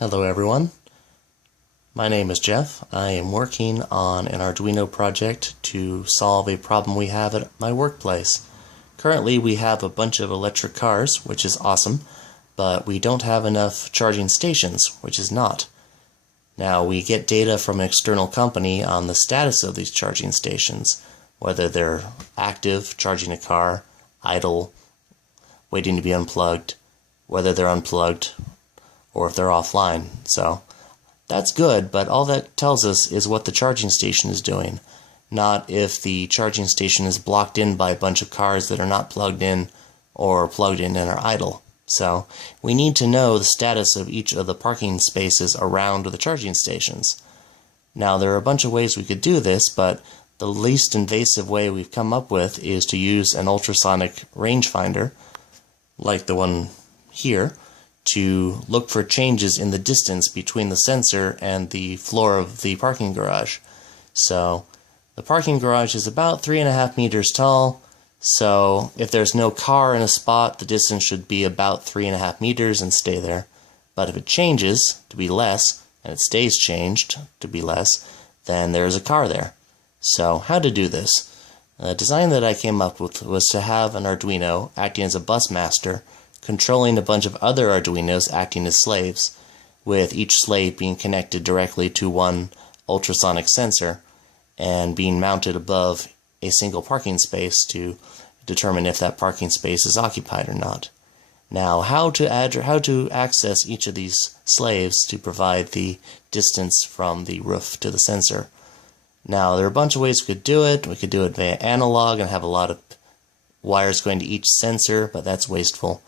Hello everyone, my name is Jeff. I am working on an Arduino project to solve a problem we have at my workplace. Currently we have a bunch of electric cars, which is awesome, but we don't have enough charging stations, which is not. Now we get data from an external company on the status of these charging stations, whether they're active, charging a car, idle, waiting to be unplugged, whether they're unplugged, or if they're offline. So that's good, but all that tells us is what the charging station is doing, not if the charging station is blocked in by a bunch of cars that are not plugged in or plugged in and are idle. So we need to know the status of each of the parking spaces around the charging stations. Now there are a bunch of ways we could do this, but the least invasive way we've come up with is to use an ultrasonic rangefinder, like the one here, to look for changes in the distance between the sensor and the floor of the parking garage. So the parking garage is about 3.5 meters tall, so if there's no car in a spot, the distance should be about 3.5 meters and stay there. But if it changes to be less, and it stays changed to be less, then there's a car there. So how to do this? The design that I came up with was to have an Arduino acting as a bus master, controlling a bunch of other Arduinos acting as slaves, with each slave being connected directly to one ultrasonic sensor and being mounted above a single parking space to determine if that parking space is occupied or not. Now, how to access each of these slaves to provide the distance from the roof to the sensor. Now, there are a bunch of ways we could do it. We could do it via analog and have a lot of wires going to each sensor, but that's wasteful.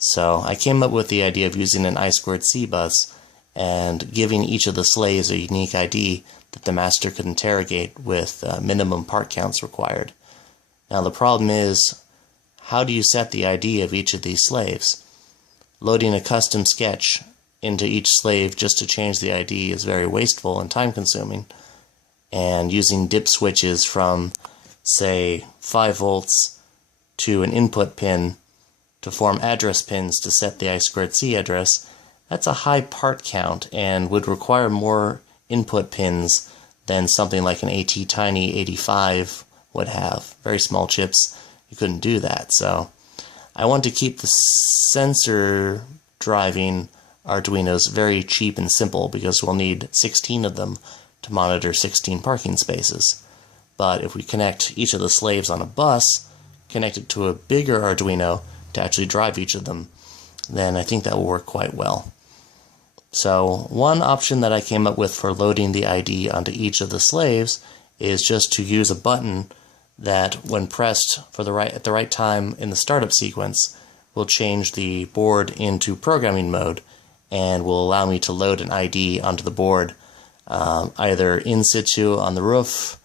So I came up with the idea of using an I2C bus and giving each of the slaves a unique ID that the master could interrogate with minimum part counts required. Now the problem is, how do you set the ID of each of these slaves? Loading a custom sketch into each slave just to change the ID is very wasteful and time consuming, and using dip switches from, say, 5 volts to an input pin to form address pins to set the I2C address, that's a high part count and would require more input pins than something like an ATtiny 85 would have. Very small chips, you couldn't do that. So I want to keep the sensor driving Arduinos very cheap and simple because we'll need 16 of them to monitor 16 parking spaces. But if we connect each of the slaves on a bus, connect it to a bigger Arduino to actually drive each of them, then I think that will work quite well. So one option that I came up with for loading the ID onto each of the slaves is just to use a button that, when pressed at the right time in the startup sequence, will change the board into programming mode and will allow me to load an ID onto the board either in situ on the roof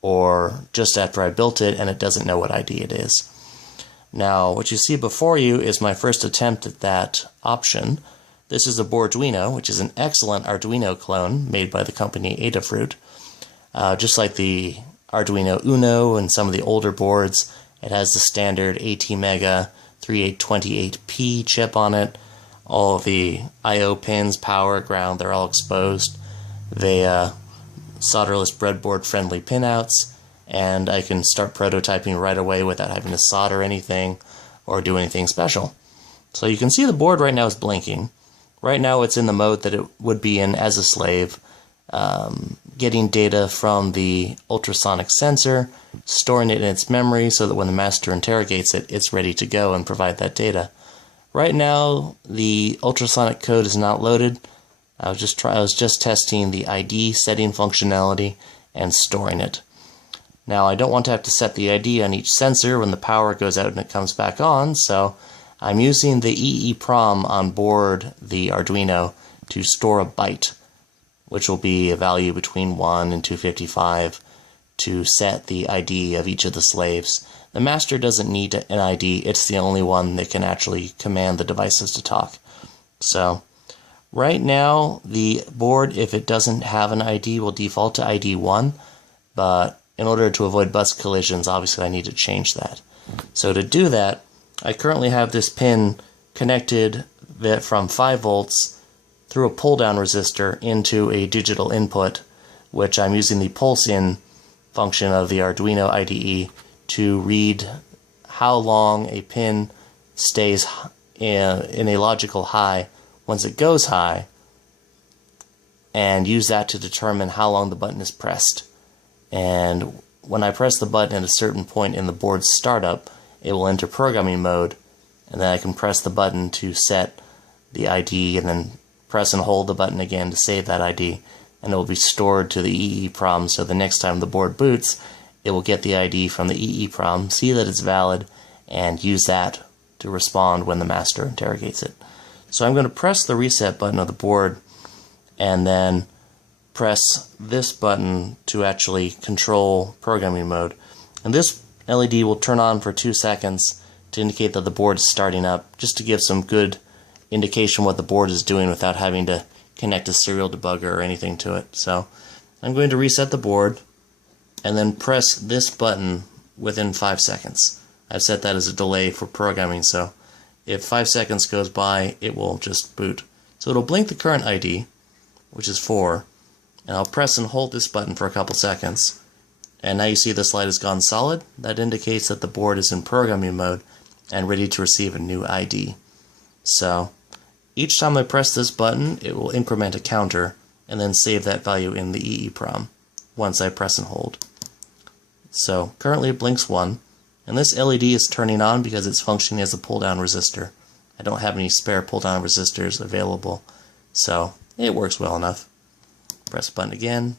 or just after I built it and it doesn't know what ID it is. Now, what you see before you is my first attempt at that option. This is a Boarduino, which is an excellent Arduino clone made by the company Adafruit. Just like the Arduino Uno and some of the older boards, it has the standard ATmega 3828P chip on it. All of the I/O pins, power, ground, they're all exposed via solderless breadboard friendly pinouts. And I can start prototyping right away without having to solder anything or do anything special. So you can see the board right now is blinking. Right now it's in the mode that it would be in as a slave, getting data from the ultrasonic sensor, storing it in its memory so that when the master interrogates it, it's ready to go and provide that data. Right now the ultrasonic code is not loaded. I was just testing the ID setting functionality and storing it. Now, I don't want to have to set the ID on each sensor when the power goes out and it comes back on, so I'm using the EEPROM on board the Arduino to store a byte, which will be a value between 1 and 255 to set the ID of each of the slaves. The master doesn't need an ID, it's the only one that can actually command the devices to talk. So, right now, the board, if it doesn't have an ID, will default to ID 1, but in order to avoid bus collisions, obviously I need to change that. So to do that, I currently have this pin connected from 5 volts through a pull-down resistor into a digital input, which I'm using the pulse-in function of the Arduino IDE to read how long a pin stays in a logical high once it goes high, and use that to determine how long the button is pressed. And when I press the button at a certain point in the board's startup, it will enter programming mode, and then I can press the button to set the ID and then press and hold the button again to save that ID, and it will be stored to the EEPROM, so the next time the board boots, it will get the ID from the EEPROM, see that it's valid, and use that to respond when the master interrogates it. So I'm going to press the reset button of the board and then press this button to actually control programming mode. And this LED will turn on for 2 seconds to indicate that the board is starting up, just to give some good indication what the board is doing without having to connect a serial debugger or anything to it. So I'm going to reset the board and then press this button within 5 seconds. I've set that as a delay for programming, so if 5 seconds goes by, it will just boot. So it'll blink the current ID, which is 4, and I'll press and hold this button for a couple seconds. And now you see this light has gone solid. That indicates that the board is in programming mode and ready to receive a new ID. So each time I press this button, it will increment a counter and then save that value in the EEPROM once I press and hold. So currently it blinks 1, and this LED is turning on because it's functioning as a pull-down resistor. I don't have any spare pull-down resistors available, so it works well enough. Press the button again.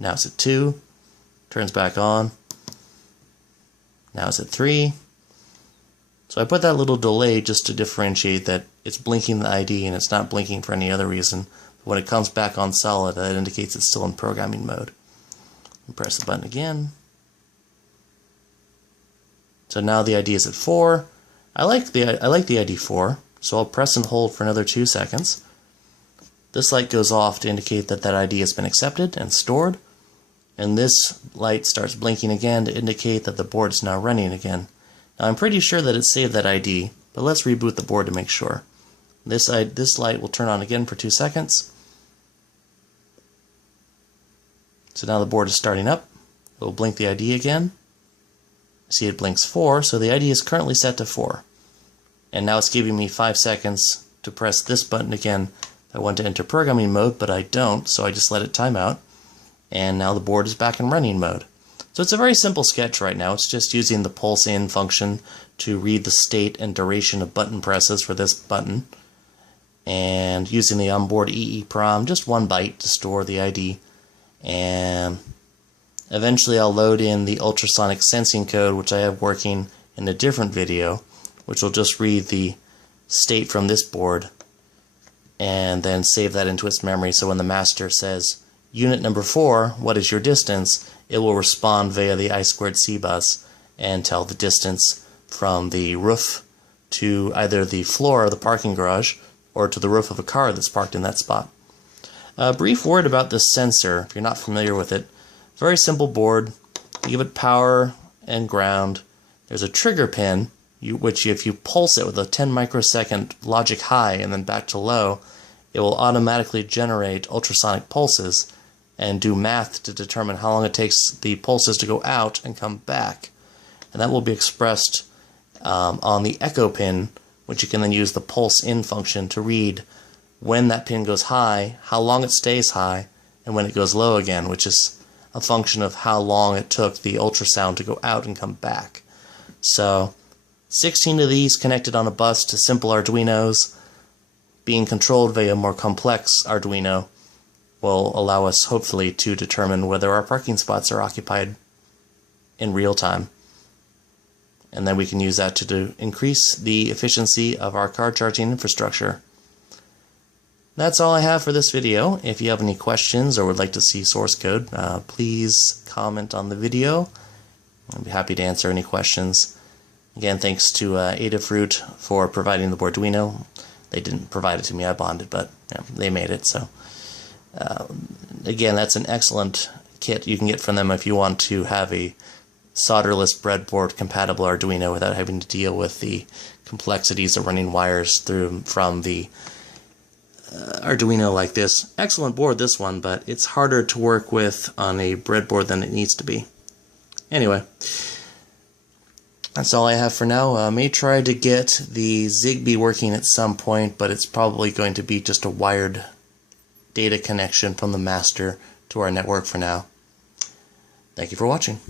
Now it's at 2. Turns back on. Now it's at 3. So I put that little delay just to differentiate that it's blinking the ID and it's not blinking for any other reason. When it comes back on solid, that indicates it's still in programming mode. And press the button again. So now the ID is at 4. I like the ID 4, so I'll press and hold for another 2 seconds. This light goes off to indicate that that ID has been accepted and stored, and this light starts blinking again to indicate that the board is now running again. Now I'm pretty sure that it saved that ID, but let's reboot the board to make sure. This light will turn on again for 2 seconds. So now the board is starting up. It will blink the ID again. See, it blinks 4, so the ID is currently set to 4. And now it's giving me 5 seconds to press this button again. I want to enter programming mode, but I don't, so I just let it time out. And now the board is back in running mode. So it's a very simple sketch right now. It's just using the pulse-in function to read the state and duration of button presses for this button, and using the onboard EEPROM, just 1 byte to store the ID. And eventually I'll load in the ultrasonic sensing code, which I have working in a different video, which will just read the state from this board and then save that into its memory, so when the master says, unit number 4, what is your distance, it will respond via the I2C bus and tell the distance from the roof to either the floor of the parking garage or to the roof of a car that's parked in that spot. A brief word about this sensor, if you're not familiar with it. Very simple board. You give it power and ground. There's a trigger pin, which if you pulse it with a 10 microsecond logic high and then back to low, it will automatically generate ultrasonic pulses and do math to determine how long it takes the pulses to go out and come back. And that will be expressed on the echo pin, which you can then use the pulse in function to read when that pin goes high, how long it stays high, and when it goes low again, which is a function of how long it took the ultrasound to go out and come back. So 16 of these connected on a bus to simple Arduinos, being controlled via a more complex Arduino, will allow us hopefully to determine whether our parking spots are occupied in real time. And then we can use that to increase the efficiency of our car charging infrastructure. That's all I have for this video. If you have any questions or would like to see source code, please comment on the video. I'd be happy to answer any questions. Again, thanks to Adafruit for providing the Boarduino. They didn't provide it to me, I bonded, but they made it. So again, that's an excellent kit you can get from them if you want to have a solderless breadboard compatible Arduino without having to deal with the complexities of running wires through from the Arduino like this. Excellent board, this one, but it's harder to work with on a breadboard than it needs to be. Anyway, that's all I have for now. I may try to get the Zigbee working at some point, but it's probably going to be just a wired data connection from the master to our network for now. Thank you for watching.